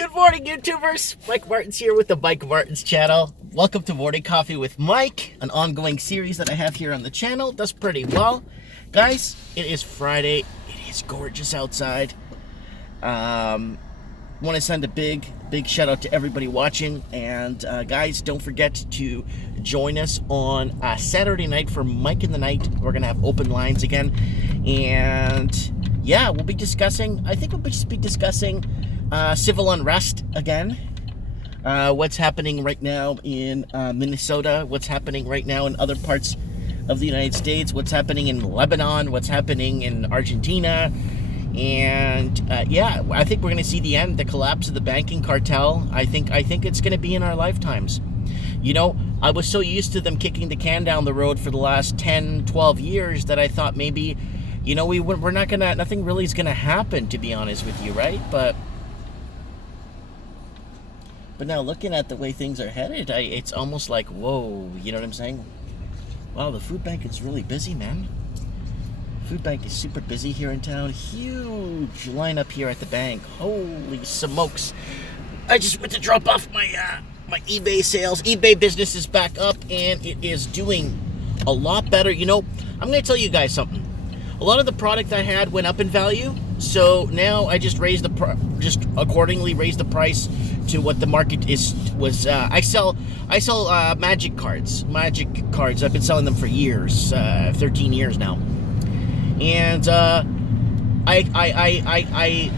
Good morning, YouTubers. Mike Martin's here with the Mike Martin's channel. Welcome to Morning Coffee with Mike, an ongoing series that I have here on the channel. Does pretty well. Guys, it is Friday. It is gorgeous outside. Want to send a big shout out to everybody watching. And guys, don't forget to join us on Saturday night for Mike in the Night. We're going to have open lines again. And yeah, we'll be discussing, I think we'll just be discussing civil unrest again. What's happening right now in Minnesota, what's happening right now in other parts of the United States, what's happening in Lebanon, what's happening in Argentina. And yeah, I think we're going to see the collapse of the banking cartel. I think it's going to be in our lifetimes. You know, I was so used to them kicking the can down the road for the last 10, 12 years that I thought maybe, you know, we're not going to, nothing really is going to happen, to be honest with you, right? But now looking at the way things are headed, it's almost like, whoa, you know what I'm saying? Wow, the food bank is really busy, man. Food bank is super busy here in town. Huge lineup here at the bank. Holy smokes. I just went to drop off my eBay sales. eBay business is back up, and it is doing a lot better. You know, I'm going to tell you guys something. A lot of the product I had went up in value, so now I just accordingly raised the price to what the market was. I sell magic cards. I've been selling them for years, 13 years now. And I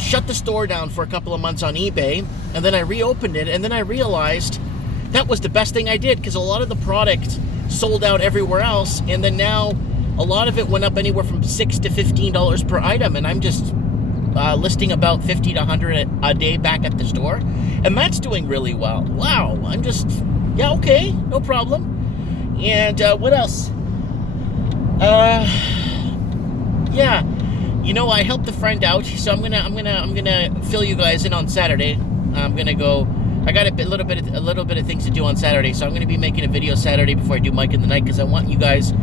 shut the store down for a couple of months on eBay, and then I reopened it, and then I realized that was the best thing I did, because a lot of the product sold out everywhere else, and then now a lot of it went up anywhere from $6 to $15 per item, and I'm just listing about 50 to 100 a day back at the store, and that's doing really well. Wow, I'm just, yeah, okay, no problem. And what else? Yeah, you know, I helped a friend out, so I'm gonna fill you guys in on Saturday. I'm gonna go. I got a little bit of things to do on Saturday, so I'm gonna be making a video Saturday before I do Mike in the Night, because I want you guys.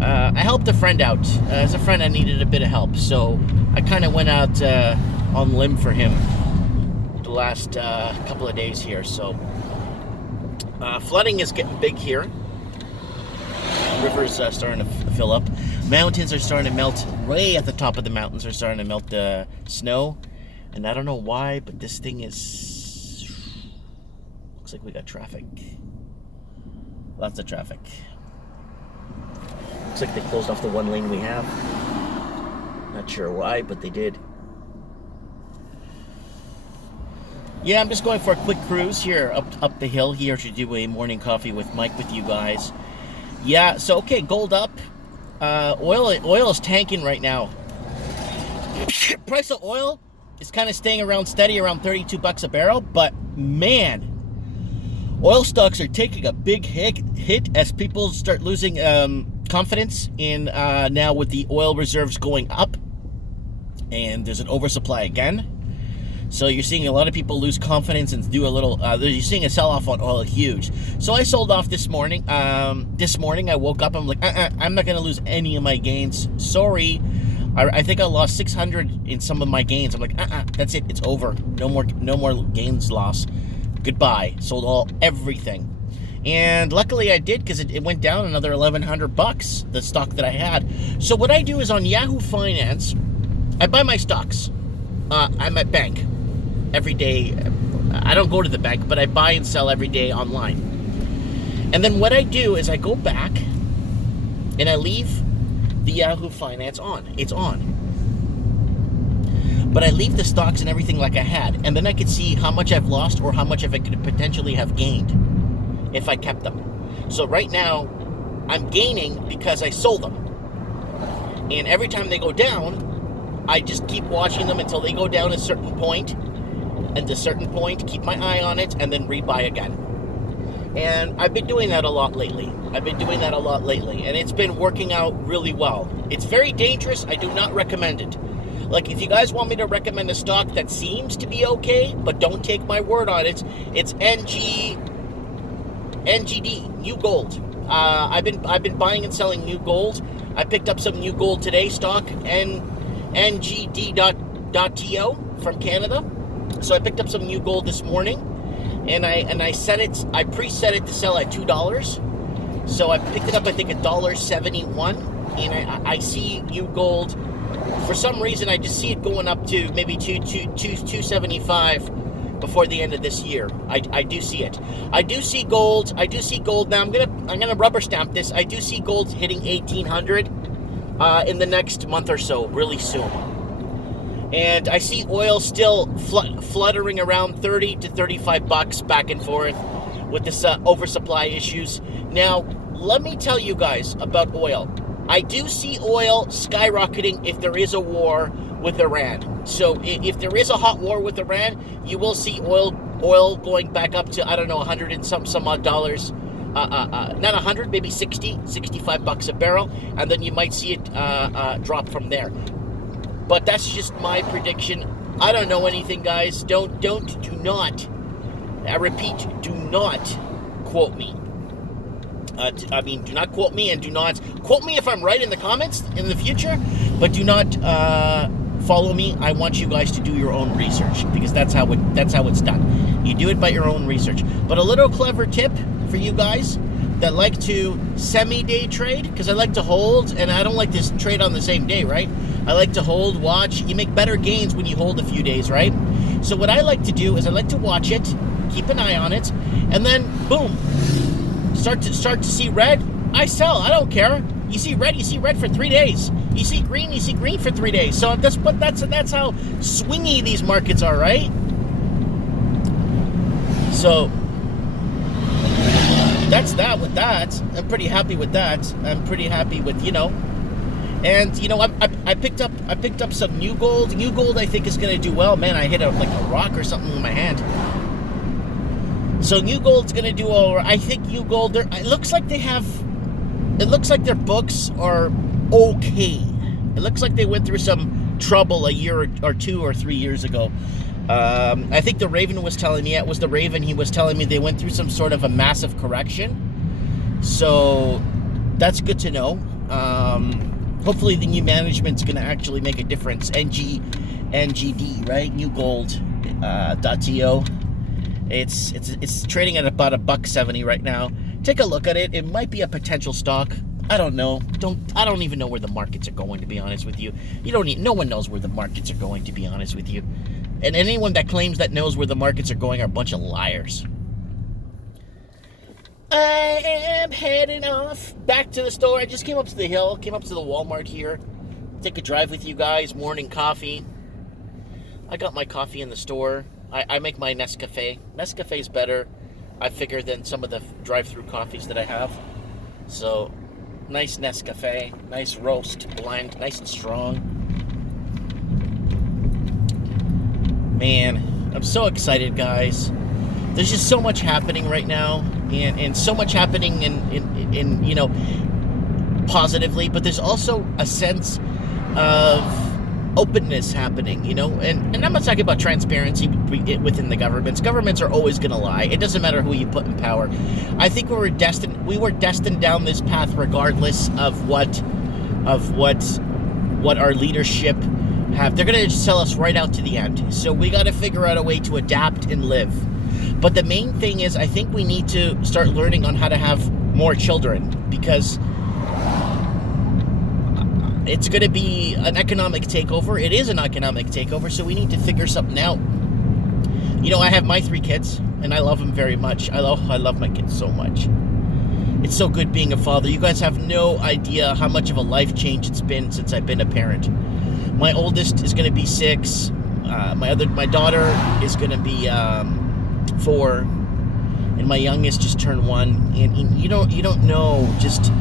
I helped a friend out. As a friend, I needed a bit of help, so I kind of went out on limb for him the last couple of days here. So flooding is getting big here. Rivers starting to fill up. Mountains are starting to melt. Way at the top of the mountains are starting to melt snow. And I don't know why, but this thing is... Looks like we got traffic. Lots of traffic. Looks like they closed off the one lane we have. Not sure why, but they did. Yeah, I'm just going for a quick cruise here up the hill here to do a morning coffee with Mike with you guys. Yeah, so okay, gold up. Oil is tanking right now. Price of oil is kind of staying around steady, around 32 bucks a barrel, but man, oil stocks are taking a big hit as people start losing confidence in now with the oil reserves going up, and there's an oversupply again. So you're seeing a lot of people lose confidence and do a little, you're seeing a sell-off on oil huge. So I sold off this morning. This morning I woke up, I'm like, I'm not going to lose any of my gains. Sorry. I think I lost 600 in some of my gains. I'm like, that's it. It's over. No more gains loss. Goodbye. Sold everything. And luckily I did, because it went down another 1,100 bucks, the stock that I had. So what I do is on Yahoo Finance, I buy my stocks. I'm at bank every day. I don't go to the bank, but I buy and sell every day online. And then what I do is I go back and I leave the Yahoo Finance on. It's on. But I leave the stocks and everything like I had. And then I could see how much I've lost or how much I could potentially have gained if I kept them. So right now, I'm gaining because I sold them. And every time they go down, I just keep watching them until they go down a certain point, and a certain point, keep my eye on it, and then rebuy again. And I've been doing that a lot lately. And it's been working out really well. It's very dangerous. I do not recommend it. Like, if you guys want me to recommend a stock that seems to be okay, but don't take my word on it, it's NGD, New Gold. I've been buying and selling New Gold. I picked up some New Gold today stock, NGD.to from Canada. So I picked up some new gold this morning, and I set it. I preset it to sell at $2. So I picked it up, I think, $1.71, and I see new gold. For some reason, I just see it going up to maybe 275 before the end of this year. I do see it. I do see gold. Now I'm gonna rubber stamp this. I do see gold hitting 1,800 in the next month or so, really soon. And I see oil still fluttering around 30 to 35 bucks back and forth with this oversupply issues. Now, let me tell you guys about oil. I do see oil skyrocketing if there is a war with Iran. So if there is a hot war with Iran, you will see oil going back up to, I don't know, 100 and some odd dollars. Not 100, maybe 60, 65 bucks a barrel. And then you might see it drop from there. But that's just my prediction. I don't know anything, guys. Do not, I repeat, do not quote me. Do not quote me, and do not quote me if I'm right in the comments in the future, but do not follow me. I want you guys to do your own research, because that's how it's done. You do it by your own research. But a little clever tip for you guys that like to semi-day trade, because I like to hold, and I don't like to trade on the same day, right? I like to hold, watch. You make better gains when you hold a few days, right? So what I like to do is I like to watch it, keep an eye on it, and then boom, start to see red, I sell. I don't care. You see red for 3 days. You see green for 3 days. So that's how swingy these markets are, right? So that's that with that. I'm pretty happy with that. I'm pretty happy with, and I picked up some new gold. New gold I think is going to do well. Man, I hit a rock or something in my hand. So new gold's going to do all right. I think new gold, it looks like their books are okay. It looks like they went through some trouble a year or 2 or 3 years ago. I think the Raven was telling me, he was telling me they went through some sort of a massive correction. So that's good to know. Hopefully the new management's going to actually make a difference. NGD, right? New Gold .to. It's trading at about $1.70 right now. Take a look at it. It might be a potential stock. I don't know. I don't even know where the markets are going, to be honest with you. No one knows where the markets are going, to be honest with you. And anyone that claims that knows where the markets are going are a bunch of liars. I am heading off back to the store. I just came up to the hill, came up to the Walmart here. Take a drive with you guys, morning coffee. I got my coffee in the store. I make my Nescafe. Nescafe's better, I figure, than some of the drive-through coffees that I have. So, nice Nescafe, nice roast blend, nice and strong. Man, I'm so excited, guys. There's just so much happening right now, and so much happening in positively, but there's also a sense of openness happening, and I'm not talking about transparency within the governments. Governments are always going to lie. It doesn't matter who you put in power. I think we were destined down this path regardless of what our leadership have. They're going to sell us right out to the end. So we got to figure out a way to adapt and live. But the main thing is, I think we need to start learning on how to have more children, because it's going to be an economic takeover. It is an economic takeover, so we need to figure something out. I have my 3 kids, and I love them very much. I love my kids so much. It's so good being a father. You guys have no idea how much of a life change it's been since I've been a parent. My oldest is going to be 6. My daughter is going to be 4, and my youngest just turned 1. And you don't know, just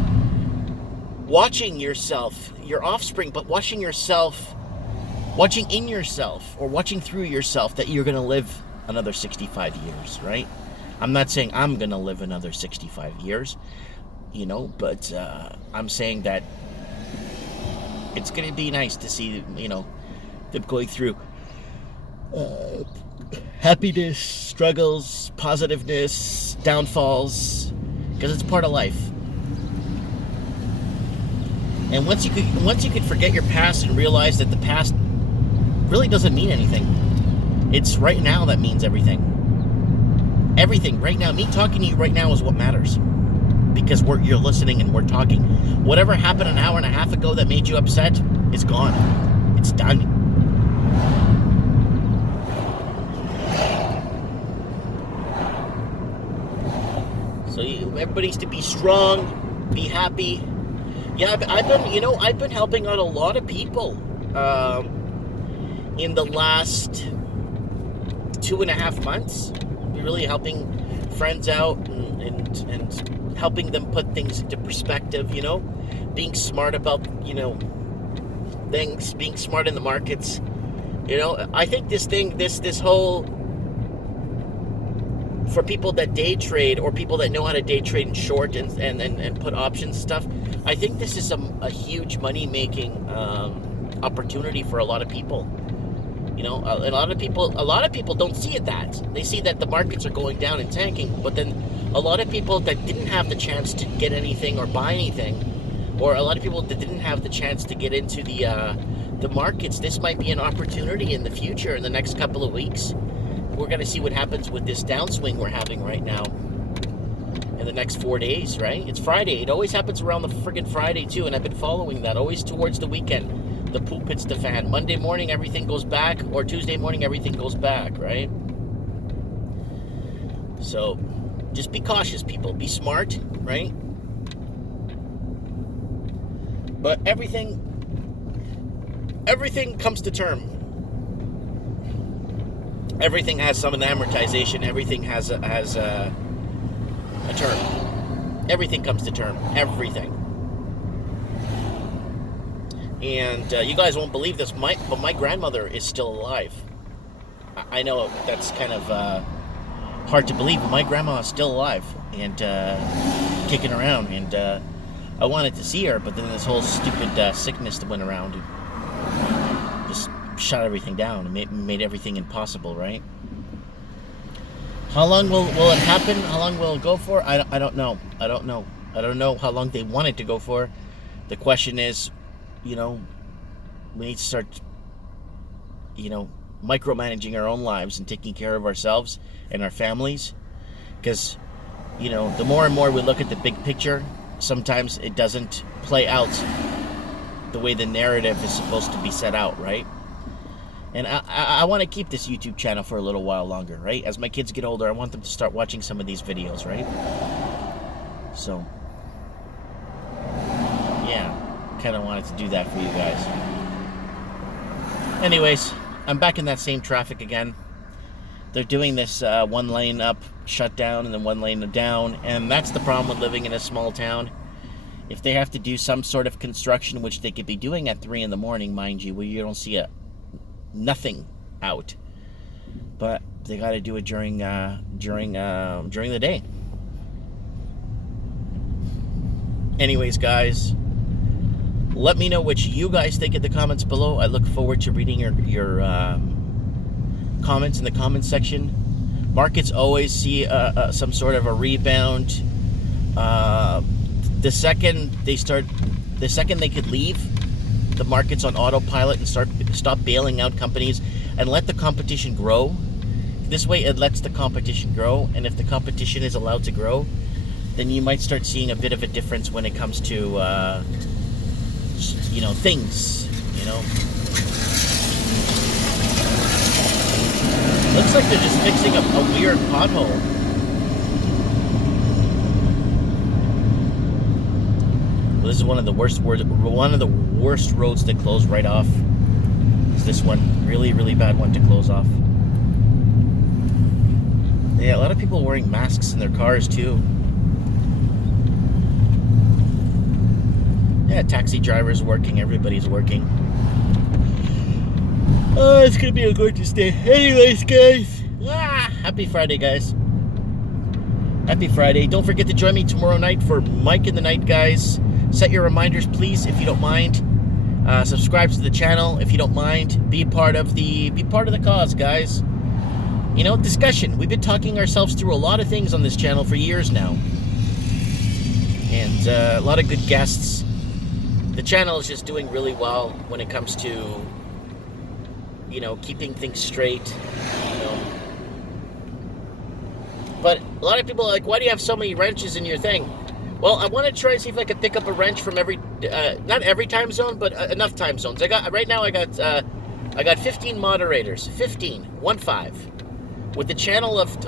watching yourself, your offspring, but watching in yourself, or watching through yourself, that you're going to live another 65 years, right? I'm not saying I'm going to live another 65 years, but I'm saying that it's going to be nice to see, them going through happiness, struggles, positiveness, downfalls, because it's part of life. And once you could forget your past and realize that the past really doesn't mean anything. It's right now that means everything. Everything right now. Me talking to you right now is what matters, because you're listening and we're talking. Whatever happened an hour and a half ago that made you upset is gone. It's done. So everybody needs to be strong, be happy. Yeah, I've been helping out a lot of people in the last 2.5 months. Really helping friends out and helping them put things into perspective, being smart about, things, being smart in the markets. I think this whole, for people that day trade or people that know how to day trade and short and put options and stuff, I think this is a huge money-making opportunity for a lot of people. A lot of people don't see it that. They see that the markets are going down and tanking, but then a lot of people that didn't have the chance to get anything or buy anything, or a lot of people that didn't have the chance to get into the markets, this might be an opportunity in the future, in the next couple of weeks. We're going to see what happens with this downswing we're having right now in the next 4 days, right? It's Friday. It always happens around the friggin' Friday, too, and I've been following that, always towards the weekend. The poop hits the fan. Monday morning, everything goes back, or Tuesday morning, everything goes back, right? So, just be cautious, people. Be smart, right? But everything comes to term. Everything has some amortization. Everything has a term. Everything comes to term. Everything. And you guys won't believe this, but my grandmother is still alive. I know that's kind of hard to believe, but my grandma is still alive and kicking around. And I wanted to see her, but then this whole stupid sickness that went around and just shut everything down and made everything impossible, right? How long will it happen? How long will it go for? I don't know. I don't know how long they want it to go for. The question is, we need to start, micromanaging our own lives and taking care of ourselves and our families. Because, the more and more we look at the big picture, sometimes it doesn't play out the way the narrative is supposed to be set out, right? And I want to keep this YouTube channel for a little while longer, right? As my kids get older, I want them to start watching some of these videos, right? So, yeah. Kind of wanted to do that for you guys. Anyways, I'm back in that same traffic again. They're doing this one lane up, shut down, and then one lane down, and that's the problem with living in a small town. If they have to do some sort of construction, which they could be doing at 3 in the morning, mind you, where you don't see nothing out, but they got to do it during the day. Anyways, guys, let me know what you guys think in the comments below. I look forward to reading your comments in the comments section. Markets always see some sort of a rebound. The second they could leave the markets on autopilot and stop bailing out companies and let the competition grow. This way it lets the competition grow, and if the competition is allowed to grow, then you might start seeing a bit of a difference when it comes to things, Looks like they're just fixing a weird pothole. Well, this is one of the worst roads that close right off. Is this one. Really, really bad one to close off. Yeah, a lot of people wearing masks in their cars too. Yeah, taxi drivers working, everybody's working. Oh, it's gonna be a gorgeous day. Anyways, guys, happy Friday, guys. Happy Friday. Don't forget to join me tomorrow night for Mike in the Night, guys. Set your reminders, please, if you don't mind. Subscribe to the channel if you don't mind. Be part of the cause, guys. Discussion. We've been talking ourselves through a lot of things on this channel for years now, and a lot of good guests. The channel is just doing really well when it comes to keeping things straight. You know. But a lot of people are like, why do you have so many wrenches in your thing? Well, I want to try and see if I can pick up a wrench from not every time zone, but enough time zones. Right now I got 15 moderators, 15, 1-5. With the channel of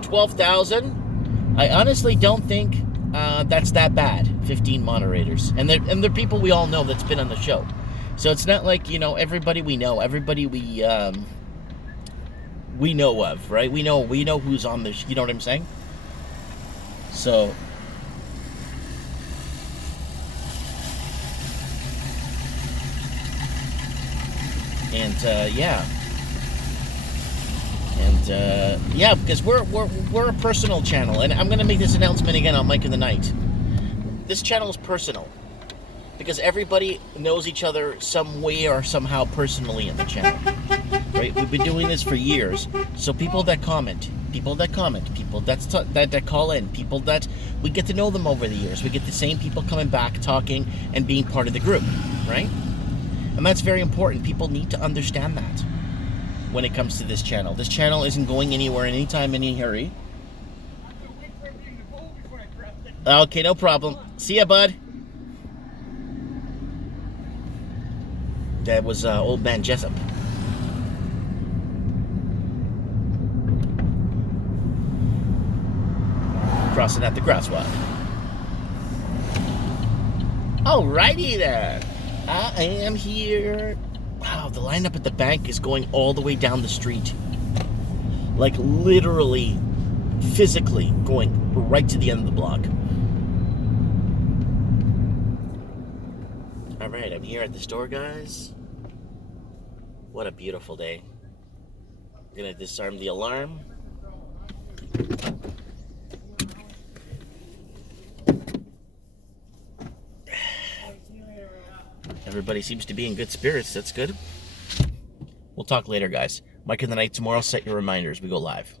12,000, I honestly don't think that's that bad. 15 moderators, and they're people we all know that's been on the show. So it's not like everybody we know, everybody we know of, right? We know who's on the. You know what I'm saying? So. And because we're a personal channel, and I'm gonna make this announcement again on Mike in the Night. This channel is personal because everybody knows each other some way or somehow personally in the channel. Right? We've been doing this for years, so people that comment, people that call in, people that we get to know them over the years. We get the same people coming back, talking, and being part of the group, right? And that's very important. People need to understand that when it comes to this channel. This channel isn't going anywhere anytime, any hurry. Okay, no problem. See ya, bud. That was old man Jessup. Crossing at the crosswalk. Alrighty then. I am here. Wow, the lineup at the bank is going all the way down the street. Like literally, physically going right to the end of the block. Alright, I'm here at the store, guys. What a beautiful day. I'm gonna disarm the alarm. Everybody seems to be in good spirits. That's good. We'll talk later, guys. Mike in the Night tomorrow. Set your reminders. We go live.